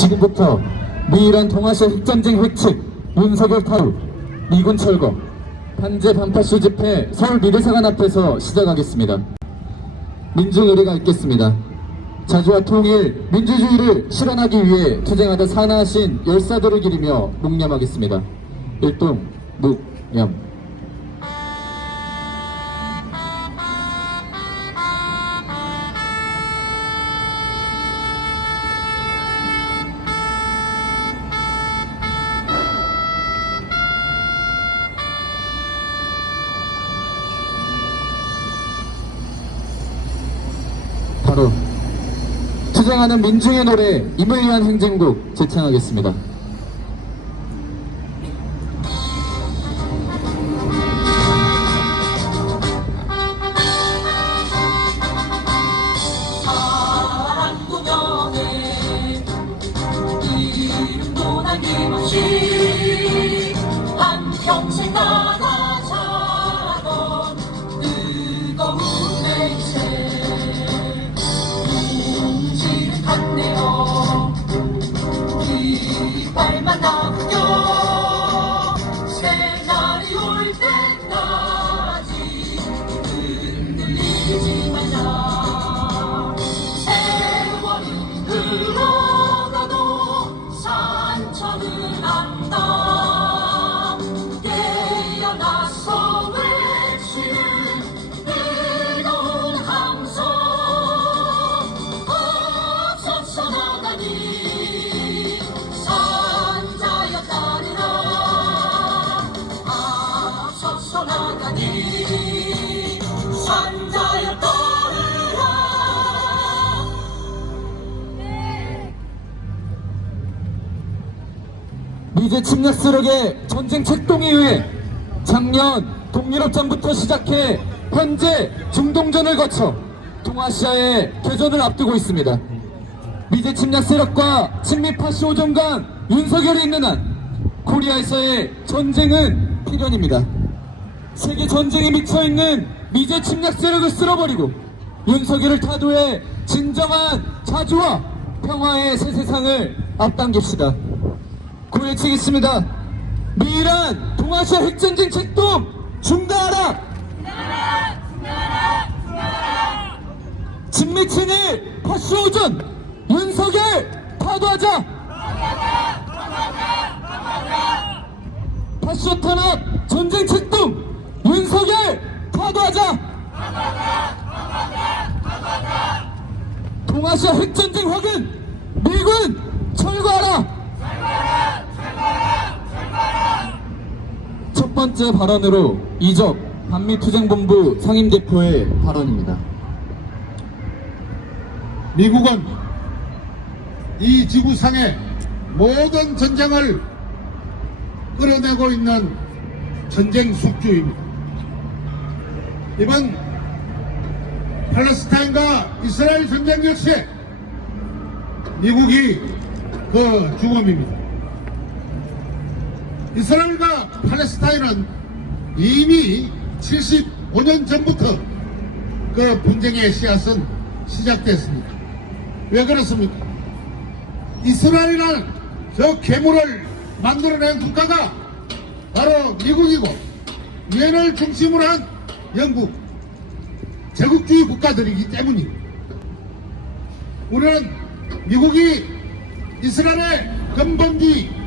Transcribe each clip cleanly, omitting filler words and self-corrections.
지금부터 미이란 동아시아 핵전쟁 회칙, 윤석열 타루, 미군 철거, 반제 반파쇼 집회 서울 미래사관 앞에서 시작하겠습니다. 민중의례가 있겠습니다. 자주와 통일, 민주주의를 실현하기 위해 투쟁하다 산하신 열사들을 기리며 묵념하겠습니다. 일동 묵념. 바로 투쟁하는 민중의 노래 임을 위한 행진곡 제창하겠습니다. 사랑구경에 이름도 남김없이 한평생 나가 자라던 뜨거운 냉세 간내어 깃발만 남겨 새날이 올 때까지 흔들리지 말자. 세월이 흘러가도 산천은 안다. 깨어나서 외치는 뜨거운 함성 산자여 따르라. 미제 침략 세력의 전쟁 책동에 의해 작년 독립협정부터 시작해 현재 중동전을 거쳐 동아시아의 개전을 앞두고 있습니다. 미제 침략 세력과 친미 파쇼정강 윤석열이 있는 한 코리아에서의 전쟁은 필연입니다. 세계 전쟁에 미쳐있는 미제 침략 세력을 쓸어버리고 윤석열을 타도해 진정한 자주와 평화의 새 세상을 앞당깁시다. 고해치겠습니다. 미이란 동아시아 핵전쟁 책동 중단하라! 친미 친일 파쇼전 윤석열 타도하자! 파쇼 탄압 전쟁 책동 윤석열 타도하자! 동아시아 핵전쟁 확인 미군 철거하라! 첫 번째 발언으로 이적 반미투쟁본부 상임대표의 발언입니다. 미국은 이 지구상의 모든 전쟁을 끌어내고 있는 전쟁 숙주입니다. 이번 팔레스타인과 이스라엘 전쟁 역시 미국이 그 주범입니다. 이스라엘과 팔레스타인은 이미 75년 전부터 그 분쟁의 씨앗은 시작됐습니다. 왜 그렇습니까? 이스라엘이라는 저 괴물을 만들어낸 국가가 바로 미국이고, 유엔을 중심으로 한 영국, 제국주의 국가들이기 때문입니다. 우리는 미국이 이스라엘의 근본주의,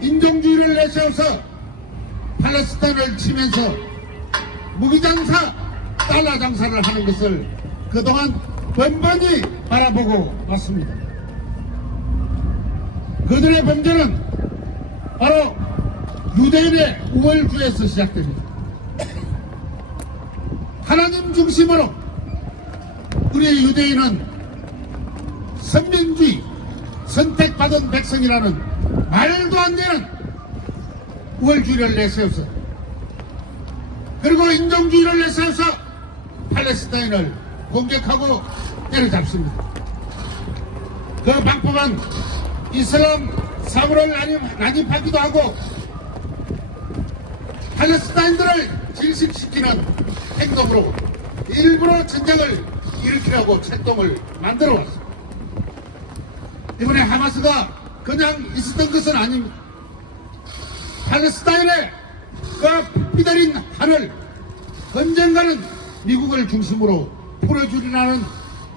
인종주의를 내세워서 팔레스타인을 치면서 무기장사, 달러 장사를 하는 것을 그동안 번번이 바라보고 왔습니다. 그들의 범죄는 바로 유대인의 우월주의에서 시작됩니다. 하나님 중심으로 우리의 유대인은 선민주의, 선택받은 백성이라는 말도 안 되는 우월주의를 내세워서, 그리고 인종주의를 내세워서 팔레스타인을 공격하고 때려잡습니다. 그 방법은 이슬람 사물을 난입하기도 하고 팔레스타인들을 질식시키는 행동으로 일부러 전쟁을 일으키려고 책동을 만들어 왔습니다. 이번에 하마스가 그냥 있었던 것은 아닙니다. 팔레스타인의 그 피달인 하늘, 언젠가는 미국을 중심으로 풀어주리라는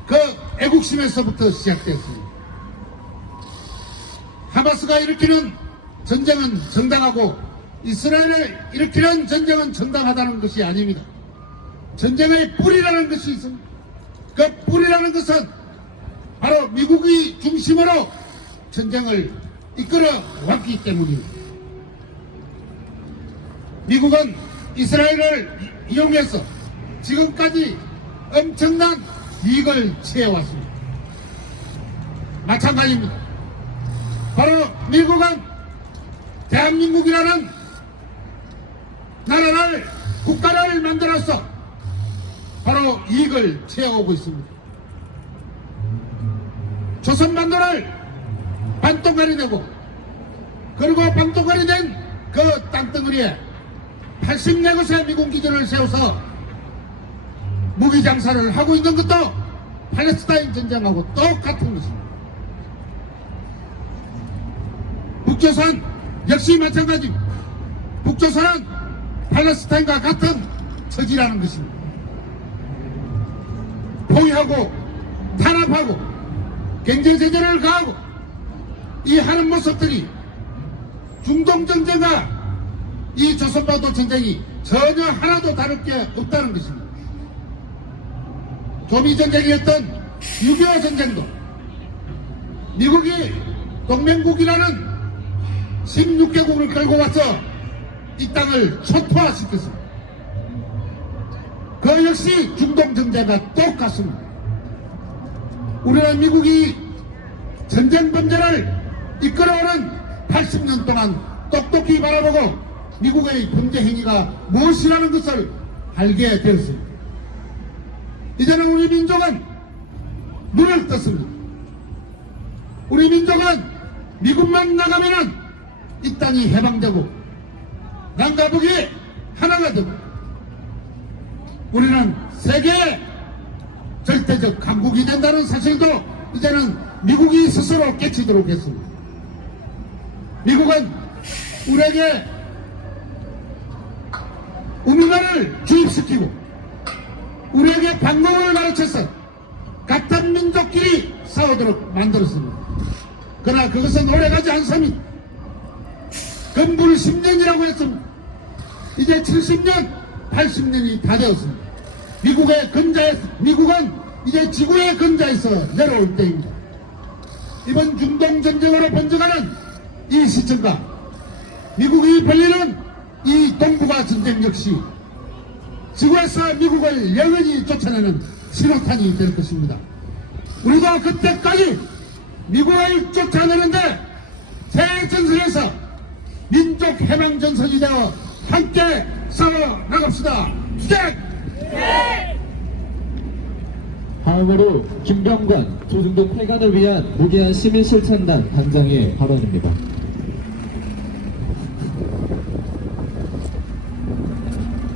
그 애국심에서부터 시작됐습니다. 하마스가 일으키는 전쟁은 정당하고 이스라엘을 일으키는 전쟁은 정당하다는 것이 아닙니다. 전쟁의 뿌리라는 것이 있습니다. 그 뿌리라는 것은 바로 미국이 중심으로 전쟁을 이끌어 왔기 때문입니다. 미국은 이스라엘을 이용해서 지금까지 엄청난 이익을 취해왔습니다. 마찬가지입니다. 바로 미국은 대한민국이라는 나라를, 국가를 만들어서 바로 이익을 취해오고 있습니다. 조선반도를 반동가리 내고, 그리고 반동가리 된 그 땅덩어리에 84곳의 미군 기지를 세워서 무기 장사를 하고 있는 것도 팔레스타인 전쟁하고 똑같은 것입니다. 북조선 역시 마찬가지입니다. 북조선은 팔레스타인과 같은 처지라는 것입니다. 포위하고 탄압하고 경제 제재를 가하고 이 하는 모습들이 중동 전쟁과 이 조선반도 전쟁이 전혀 하나도 다를 게 없다는 것입니다. 조미 전쟁이었던 6.25 전쟁도 미국이 동맹국이라는 16개국을 끌고 와서 이 땅을 초토화시켰습니다. 그 역시 중동 전쟁과 똑같습니다. 우리는 미국이 전쟁 범죄를 이끌어오는 80년 동안 똑똑히 바라보고 미국의 범죄 행위가 무엇이라는 것을 알게 되었습니다. 이제는 우리 민족은 눈을 떴습니다. 우리 민족은 미국만 나가면은 이 땅이 해방되고 남과 북이 하나가 되고 우리는 세계의 절대적 강국이 된다는 사실도 이제는 미국이 스스로 깨치도록 했습니다. 미국은 우리에게 우미관을 주입시키고 우리에게 방법을 가르쳐서 같은 민족끼리 싸우도록 만들었습니다. 그러나 그것은 오래가지 않습니다. 건불 10년이라고 했습니다. 이제 70년, 80년이 다 되었습니다. 미국은 이제 지구의 근자에서 내려올 때입니다. 이번 중동 전쟁으로 번져가는 이 시점과 미국이 벌리는 이 동북아 전쟁 역시 지구에서 미국을 영원히 쫓아내는 신호탄이 될 것입니다. 우리도 그때까지 미국을 쫓아내는데 새 전선에서 민족 해방 전선이 되어 함께 싸워 나갑시다. 투쟁! 다음으로 김병관 조중동 폐간을 위한 무기한 시민실천단 단장의 발언입니다.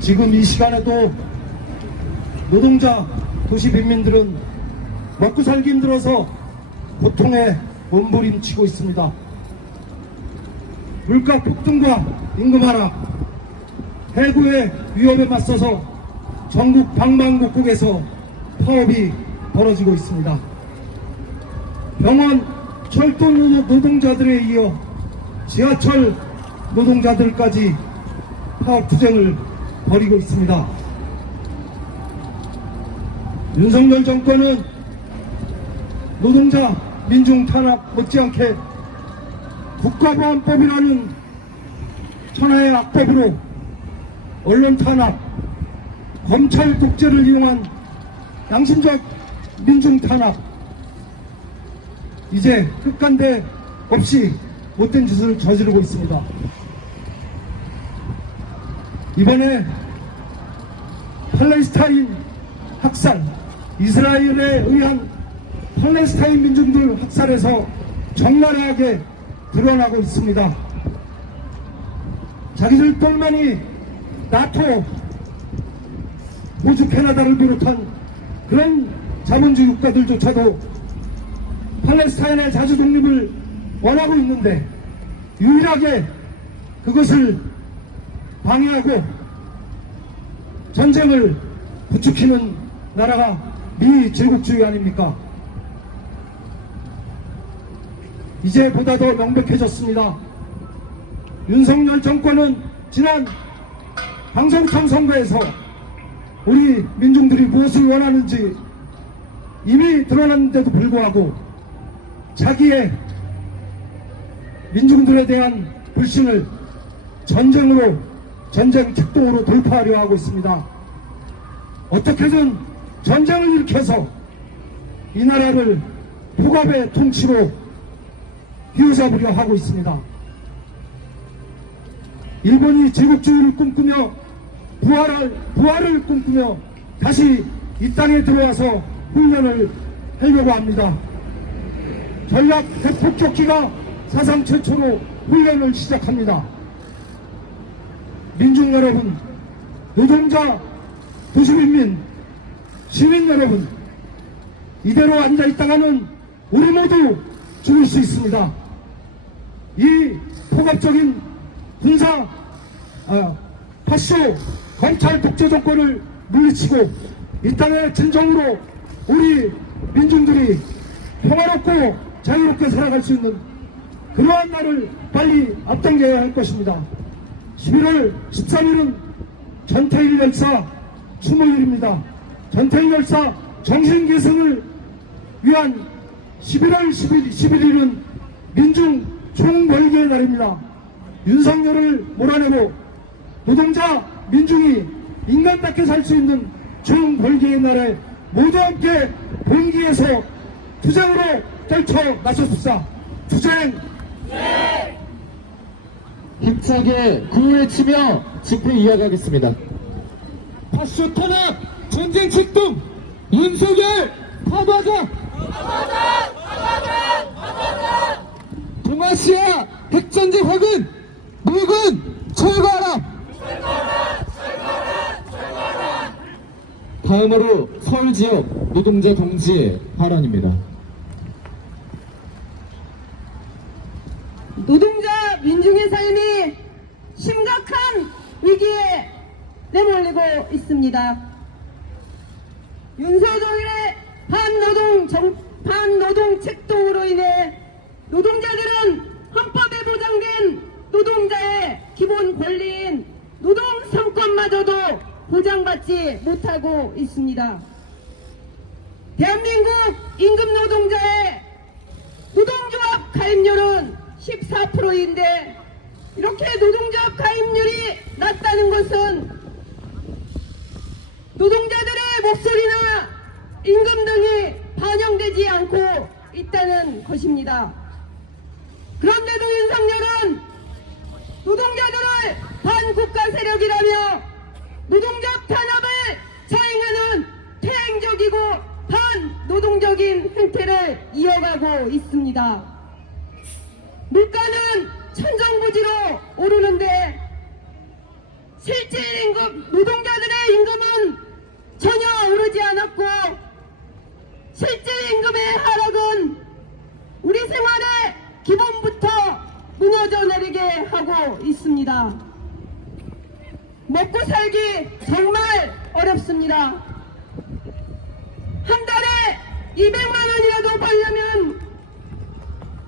지금 이 시간에도 노동자 도시 빈민들은 먹고 살기 힘들어서 고통에 몸부림치고 있습니다. 물가 폭등과 임금 하락, 해고의 위협에 맞서서 전국 방방곡곡에서 파업이 벌어지고 있습니다. 병원, 철도 노동자들에 이어 지하철 노동자들까지 파업 투쟁을 벌이고 있습니다. 윤석열 정권은 노동자 민중 탄압 못지않게 국가보안법이라는 천하의 악법으로 언론 탄압, 검찰 독재를 이용한 양심적 민중 탄압, 이제 끝간데 없이 못된 짓을 저지르고 있습니다. 이번에 팔레스타인 학살, 이스라엘에 의한 팔레스타인 민중들 학살에서 적나라하게 드러나고 있습니다. 자기들 똘만이 나토, 호주, 캐나다를 비롯한 그런 자본주의 국가들조차도 팔레스타인의 자주 독립을 원하고 있는데 유일하게 그것을 방해하고 전쟁을 부추기는 나라가 미 제국주의 아닙니까? 이제 보다 더 명백해졌습니다. 윤석열 정권은 지난 방송청 선거에서 우리 민중들이 무엇을 원하는지 이미 드러났는데도 불구하고 자기의 민중들에 대한 불신을 전쟁으로, 전쟁 특동으로 돌파하려 하고 있습니다. 어떻게든 전쟁을 일으켜서 이 나라를 폭압의 통치로 휘어잡으려 하고 있습니다. 일본이 제국주의를 꿈꾸며 부활을 꿈꾸며 다시 이 땅에 들어와서 훈련을 하려고 합니다. 전략 대폭격기가 사상 최초로 훈련을 시작합니다. 민중 여러분, 노동자, 도시민민, 시민 여러분, 이대로 앉아있다가는 우리 모두 죽을 수 있습니다. 이 폭압적인 군사 파쇼 검찰 독재 정권을 물리치고 이 땅에 진정으로 우리 민중들이 평화롭고 자유롭게 살아갈 수 있는 그러한 날을 빨리 앞당겨야 할 것입니다. 11월 13일은 전태일 열사 추모일입니다. 전태일 열사 정신계승을 위한 11월 11일은 민중 총궐기의 날입니다. 윤석열을 몰아내고 노동자, 민중이 인간답게 살 수 있는 총궐기의 날에 모두 함께 본기에서 투쟁으로 떨쳐 나섰습니다. 투쟁! 힘차게 구호외치며 집회 이어가겠습니다. 파쇼 탄압, 전쟁 책동, 윤석열 파괴하자! 동아시아 핵전쟁 확은 미군 철거하라! 다음으로 서울 지역 노동자 동지의 발언입니다. 노동자 민중의 삶이 심각한 위기에 내몰리고 있습니다. 윤석열의 반노동 책동으로 인해 노동자들은 헌법에 보장된 노동자의 기본 권리인 노동 상권마저도 보장받지 못하고 있습니다. 대한민국 임금 노동자의 노동조합 가입률은 14%인데 이렇게 노동조합 가입률이 낮다는 것은 노동자들의 목소리나 임금 등이 반영되지 않고 있다는 것입니다. 그런데도 윤석열은 노동자들을 반국가 세력이라며 노동조합 탄압을 자행하는 퇴행적이고 반노동적인 행태를 이어가고 있습니다. 물가는 천정부지로 오르는데 실질 임금, 노동자들의 임금은 전혀 오르지 않았고 실질 임금의 하락은 우리 생활의 기본부터 무너져 내리게 하고 있습니다. 먹고 살기 정말 어렵습니다. 한 달에 200만 원이라도 벌려면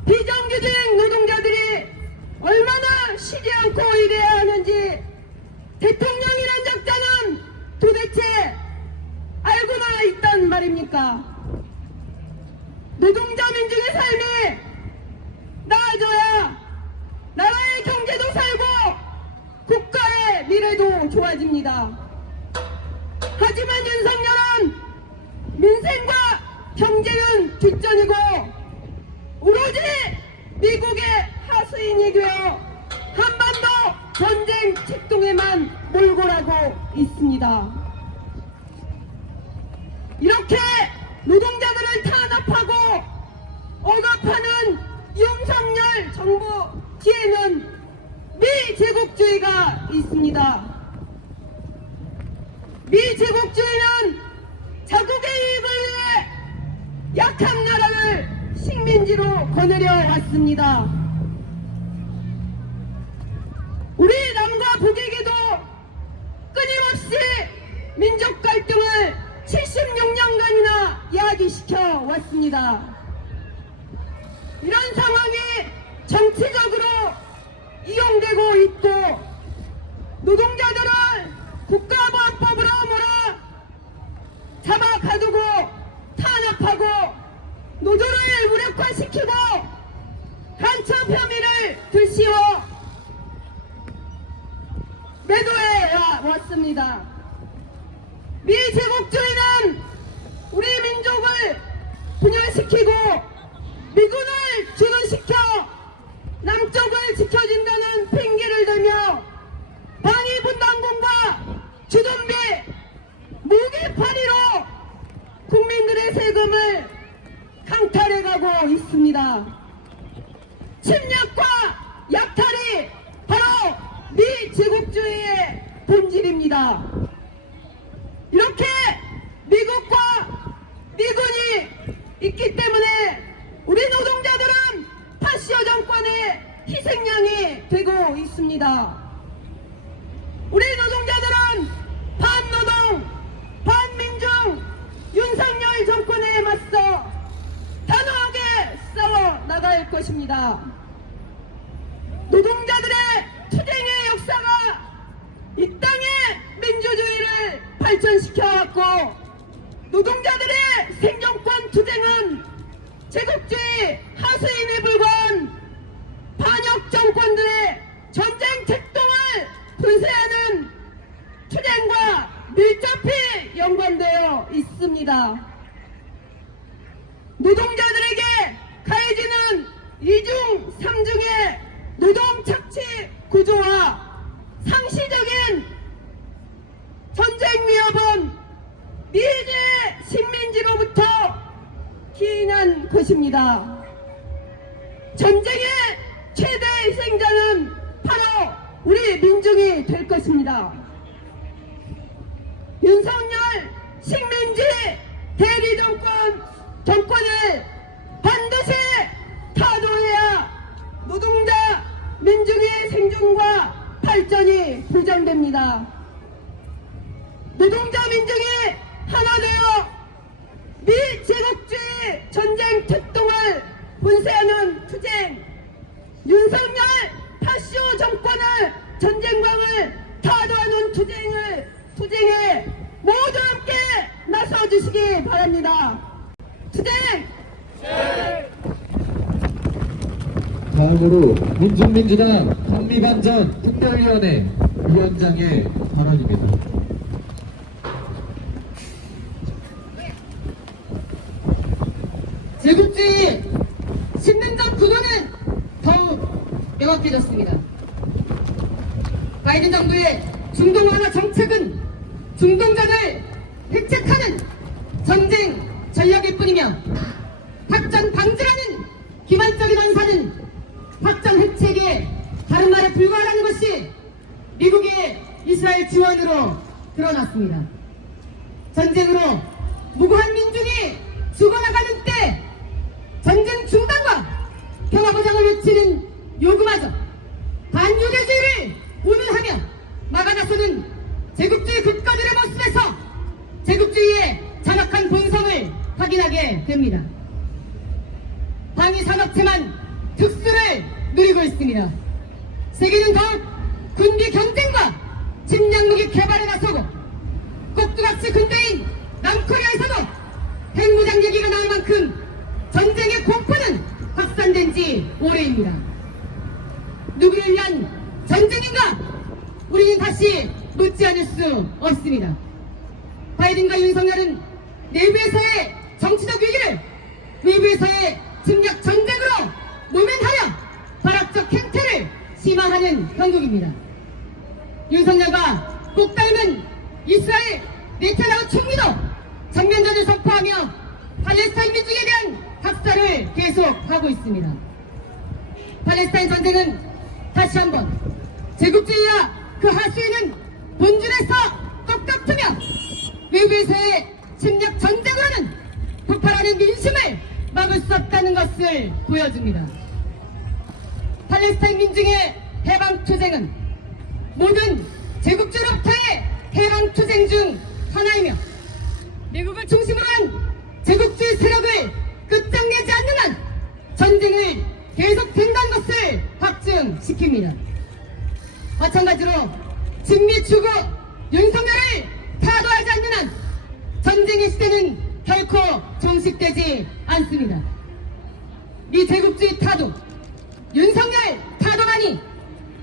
비정규직 노동자들이 얼마나 쉬지 않고 일해야 하는지 대통령이란 작자는 도대체 알고나 있단 말입니까? 노동자 민중의 삶이 나아져야 나라의 경제도 살고 국가의 미래도 좋아집니다. 하지만 윤석열은 민생과 경제는 뒷전이고 오로지 미국의 하수인이 되어 한반도 전쟁 책동에만 몰고 가고 있습니다. 이렇게 노동자들을 탄압하고 억압하는 윤석열 정부 뒤에는 미제국주의가 있습니다. 미제국주의는 자국의 이익을 위해 약한 나라를 식민지 식민지로 거느려 왔습니다. 우리 남과 북에게도 끊임없이 민족 갈등을 76년간이나 야기시켜 왔습니다. 이런 상황이 정치적으로 이용되고 있고 노동자들을 국가보안법으로 몰아 잡아 가두고 탄압하고 노조를 무력화시키고 간첩 혐의를 들씌워 매도해 왔습니다. 미제국주의는 우리 민족을 분열시키고 미군을 주둔시켜 남쪽을 지켜준다는 핑계를 대며 방위분담금과 주둔비 무기파리로 국민들의 세금을 강탈해가고 있습니다. 침략과 약탈이 바로 미제국주의의 본질입니다. 이렇게 미국과 미군이 있기 때문에 우리 노동자들은 파시오 정권의 희생양이 되고 있습니다. 우리 노동자들은 반노동, 반민중 윤석열 정권에 맞서 단호하게 싸워 나갈 것입니다. 노동자들의 투쟁의 역사가 이 땅의 민주주의를 발전시켜왔고 노동자들의 생존권 투쟁은 제국주의 하수인에 불과한 반역 정권들의 전쟁 책동을 분쇄하는 투쟁과 밀접히 연관되어 있습니다. 노동자들에게 가해지는 2중, 3중의 노동 착취 구조와 상시적인 전쟁 위협은 미제 식민지로부터 기인한 것입니다. 전쟁의 최대 희생자는 바로 우리 민중이 될 것입니다. 윤석열 식민지 대리 정권을 반드시 타도해야 노동자 민중의 생존과 발전이 보장됩니다. 노동자 민중이 하나 되어 미제국주의 전쟁 특동을 분쇄하는 투쟁, 윤석열 파시오 정권을 전쟁광을 타도하는 투쟁에 모두 함께 나서주시기 바랍니다. 투쟁! 다음으로 민중민주당 한미반전 특별위원회 위원장의 발언입니다. 제국주의 10년 전 구도는 더욱 명확해졌습니다. 바이든 정부의 중동 완화 정책은 중동전을 획책하는 전쟁 전략일 뿐이며 확전 방지라는 기만적인 언사는 확전 획책의 다른 말에 불과하다는 것이 미국의 이스라엘 지원으로 드러났습니다. 전쟁으로 무고한 민중이 죽어나가는 때 전쟁 중단과 평화보장을 외치는 요구마저 반유대주의를 운운하며 막아 나서는 제국주의 국가들의 모습에서 제국주의의 잔악한 본성을 확인하게 됩니다. 방위산업체만 특수를 누리고 있습니다. 세계는 더욱 군비 경쟁과 침략무기 개발에 나서고 꼭두각시 근대인 남코리아에서도 핵무장 얘기가 나올 만큼 전쟁의 공포는 확산된 지 오래입니다. 누구를 위한 전쟁인가? 우리는 다시 묻지 않을 수 없습니다. 바이든과 윤석열은 내부에서의 정치적 위기를 외부에서의 침략 전쟁으로 모면하려 발악적 행태를 심화하는 형국입니다. 윤석열과 꼭 닮은 이스라엘 네타냐후 총리도 정면전을 선포하며 팔레스타인 민중에 대한 학살을 계속하고 있습니다. 팔레스타인 전쟁은 다시 한번 제국주의와 그 하수인은 본질에서 똑같으며 외부에서의 침략 전쟁으로는 폭발하는 민심을 막을 수 없다는 것을 보여줍니다. 팔레스타인 민중의 해방투쟁은 모든 제국주로부터의 해방투쟁 중 하나이며 미국을 중심으로 한 제국주의 세력을 끝장내지 않는 한 전쟁을 계속된다는 것을 확증시킵니다. 마찬가지로 진미 추구 윤석열을 타도하지 않는 한 전쟁의 시대는 결코 종식되지 않습니다. 미 제국주의 타도, 윤석열 타도만이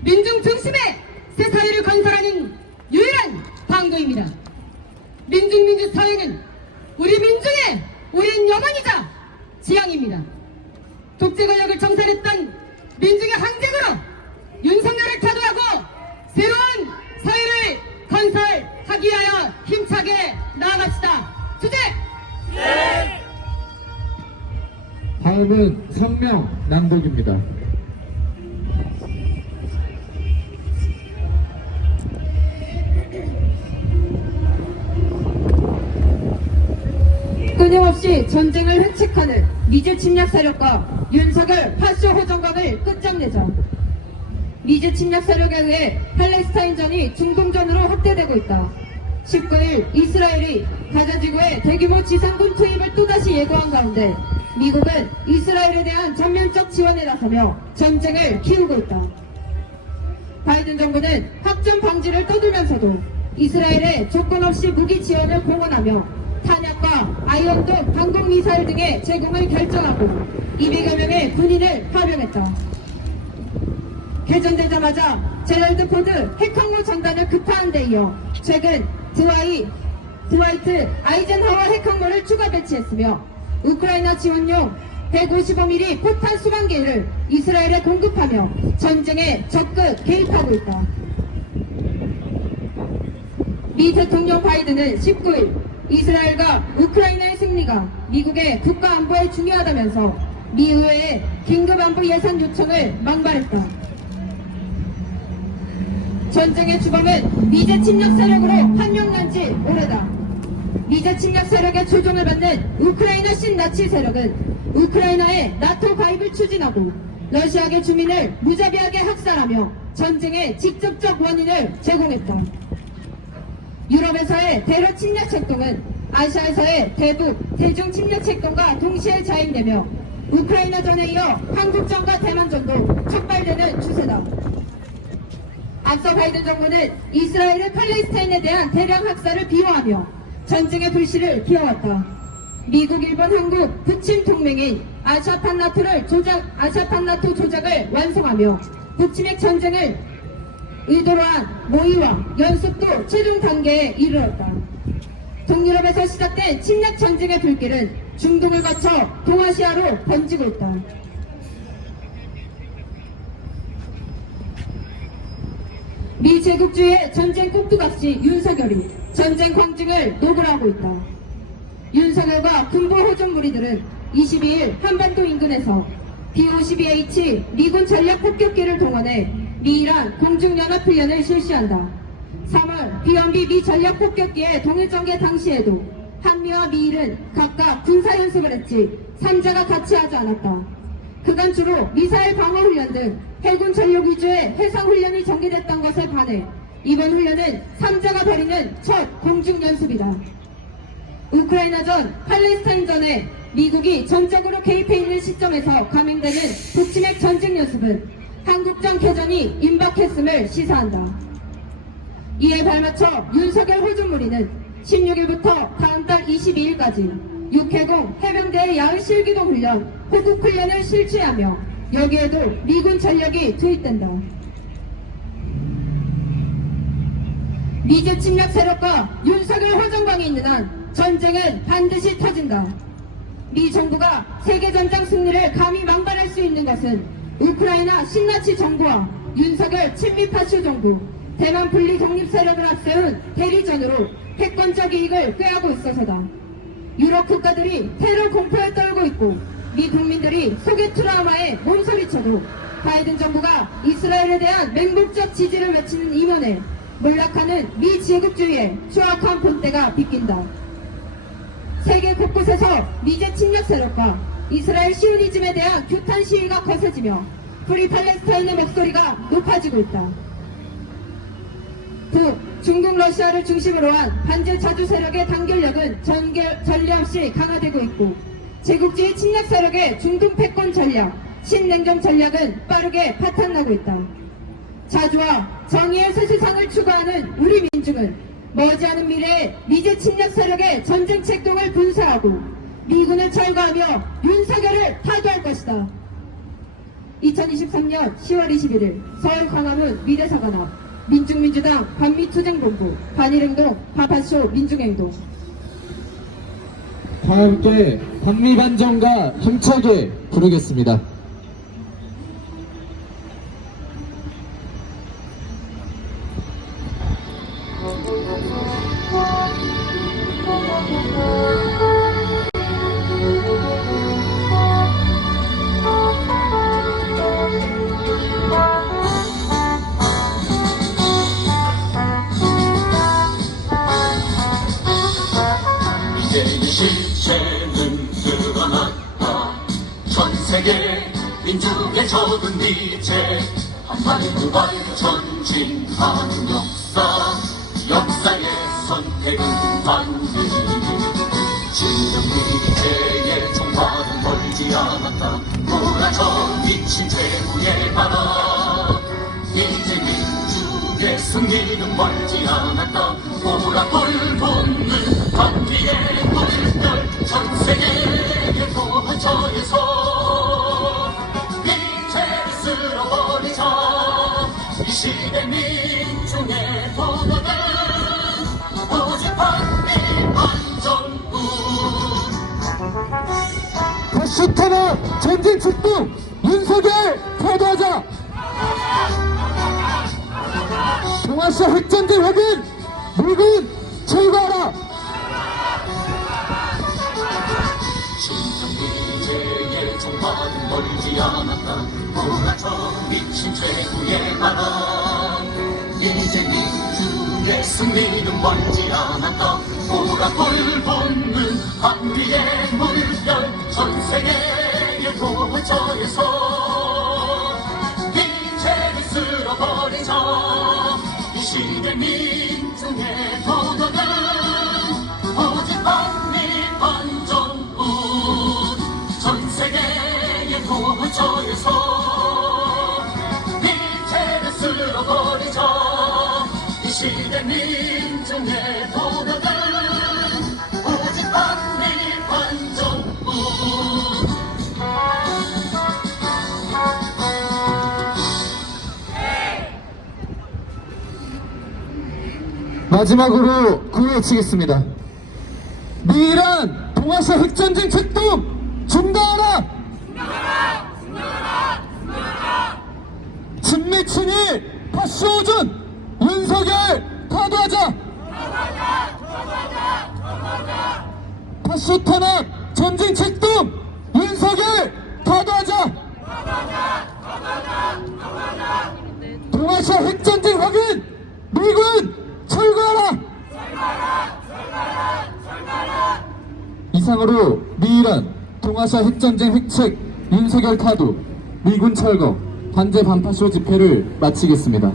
민중 중심의 새 사회를 건설하는 유일한 방도입니다. 민중 사회는 우리 민중의 오랜 염원이자 지향입니다. 독재 권력을 정살했던 민중의 항쟁으로 윤석열을 타도하고 새로운 사회를 건설하기 위하여 힘차게 나아갑시다. 주제! 다음은 성명 낭독입니다. 끊임없이 전쟁을 획책하는 미주 침략 세력과 윤석열 파쇼 호정각을 끝장내자. 미주 침략 세력에 의해 팔레스타인전이 중동전으로 확대되고 있다. 19일 이스라엘이 가자지구에 대규모 지상군 투입을 또다시 예고한 가운데 미국은 이스라엘에 대한 전면적 지원에 나서며 전쟁을 키우고 있다. 바이든 정부는 확전 방지를 떠들면서도 이스라엘에 조건 없이 무기 지원을 공언하며 탄약과 아이언돔 항공미사일 등의 제공을 결정하고 200여 명의 군인을 파병했다. 개전되자마자 제럴드 포드 핵항모 전단을 급파한 데 이어 최근 드와이트 아이젠하워 핵항모를 추가 배치했으며 우크라이나 지원용 155mm 포탄 수만 개를 이스라엘에 공급하며 전쟁에 적극 개입하고 있다. 미 대통령 바이든은 19일 이스라엘과 우크라이나의 승리가 미국의 국가 안보에 중요하다면서 미 의회에 긴급 안보 예산 요청을 망발했다. 전쟁의 주범은 미제 침략 세력으로 판명난 지 오래다. 미제 침략 세력의 조종을 받는 우크라이나 신나치 세력은 우크라이나의 나토 가입을 추진하고 러시아계 주민을 무자비하게 학살하며 전쟁의 직접적 원인을 제공했다. 유럽에서의 대러 침략 책동은 아시아에서의 대북 대중 침략 책동과 동시에 자행되며 우크라이나전에 이어 한국전과 대만전도 촉발되는 추세다. 앞서 바이든 정부는 이스라엘의 팔레스타인에 대한 대량 학살을 비호하며 전쟁의 불씨를 피워왔다. 미국, 일본, 한국, 북침 동맹인 아시아판 나토 조작을 완성하며 북침핵 전쟁을 의도로 한 모의와 연습도 최종 단계에 이르렀다. 동유럽에서 시작된 침략 전쟁의 불길은 중동을 거쳐 동아시아로 번지고 있다. 미 제국주의의 전쟁 꼭두각시 윤석열이 전쟁 광증을 노골하고 있다. 윤석열과 군부 호전 무리들은 22일 한반도 인근에서 B-52H 미군 전략 폭격기를 동원해 미이란 공중연합훈련을 실시한다. 3월 B-1B 미 전략 폭격기의 동일전개 당시에도 한미와 미일은 각각 군사연습을 했지 3자가 같이 하지 않았다. 그간 주로 미사일 방어훈련 등 해군 전력 위주의 해상훈련이 전개됐던 것에 반해 이번 훈련은 3자가 벌이는 첫 공중연습이다. 우크라이나전, 팔레스타인전에 미국이 전적으로 개입해 있는 시점에서 감행되는 북침핵 전쟁 연습은 한국전 개전이 임박했음을 시사한다. 이에 발맞춰 윤석열 호주무리는 16일부터 다음 달 22일까지 육해공 해병대의 야외 실기동 훈련, 호국 훈련을 실시하며 여기에도 미군 전력이 투입된다. 미제 침략 세력과 윤석열 호전광이 있는 한 전쟁은 반드시 터진다. 미 정부가 세계전장 승리를 감히 망발할 수 있는 것은 우크라이나 신나치 정부와 윤석열 친미파쇼 정부, 대만 분리 독립 세력을 앞세운 대리전으로 패권적 이익을 꾀하고 있어서다. 유럽 국가들이 테러 공포에 떨고 있고 미 국민들이 소개 트라우마에 몸서리쳐도 바이든 정부가 이스라엘에 대한 맹목적 지지를 외치는 이면에 몰락하는 미 제국주의의 추악한 본때가 비낀다. 세계 곳곳에서 미제 침략 세력과 이스라엘 시오니즘에 대한 규탄 시위가 거세지며 프리 팔레스타인의 목소리가 높아지고 있다. 중국 러시아를 중심으로 한 반제 자주 세력의 단결력은 전례 없이 강화되고 있고 제국주의 침략 세력의 중동 패권 전략, 신냉전 전략은 빠르게 파탄나고 있다. 자주와 정의의 새 세상을 추구하는 우리 민중은 머지않은 미래에 미제 침략 세력의 전쟁 책동을 분사하고 미군을 철거하며 윤석열을 타도할 것이다. 2023년 10월 21일 서울 광화문 미래사관 앞 민중민주당 반미투쟁본부 반일행동 파파쇼 민중행동. 다 함께 반미반정과 힘차게 부르겠습니다. 이제의 실체는 드러났다. 전세계 민중의 적은 미제 한마디 두발 전진하는 역사의 선택은 반드시 진정 미제의 정화는 멀지 않았다. 몰아쳐 미친 최후의 바람 이제 민중의 승리는 멀지 않았다. 보라불 돋는 반미의 물결 전 세계의 도처에서 미제를 쓸어버리자. 이 시대 민중의 도덕은 오직 반미 반정부. 다시 탄압 전진 출동 윤석열 타도하자. 동아시아 핵전쟁 확인 미군 철거하라. 진정 미제의 정화는 멀지 않았다. 몰아쳐 미친 최후의 바람 이제 민중의 승리는 멀지 않았다. 보라불 돋는 한미의 물결 전 세계의 도처에서 미제를 쓸어버리자. 이 시대 민중의 도덕은 오직 반미 반정부. 전 세계의 도처에서 미제를 쓸어버리자. 이 시대 민중의 도덕은 오직 반미 반정부. 마지막으로 구호외치겠습니다. 미이란 동아시아 핵전쟁 책동 중단하라! 친미친일 파쇼준 윤석열 타도하자! 파쇼 탄압 전쟁 책동 윤석열 타도하자! 동아시아 핵전쟁 확인 미군 철거하라! 이상으로 미이란 동아시아 핵전쟁 핵책 윤석열 타도 미군 철거 반제 반파쇼 집회를 마치겠습니다.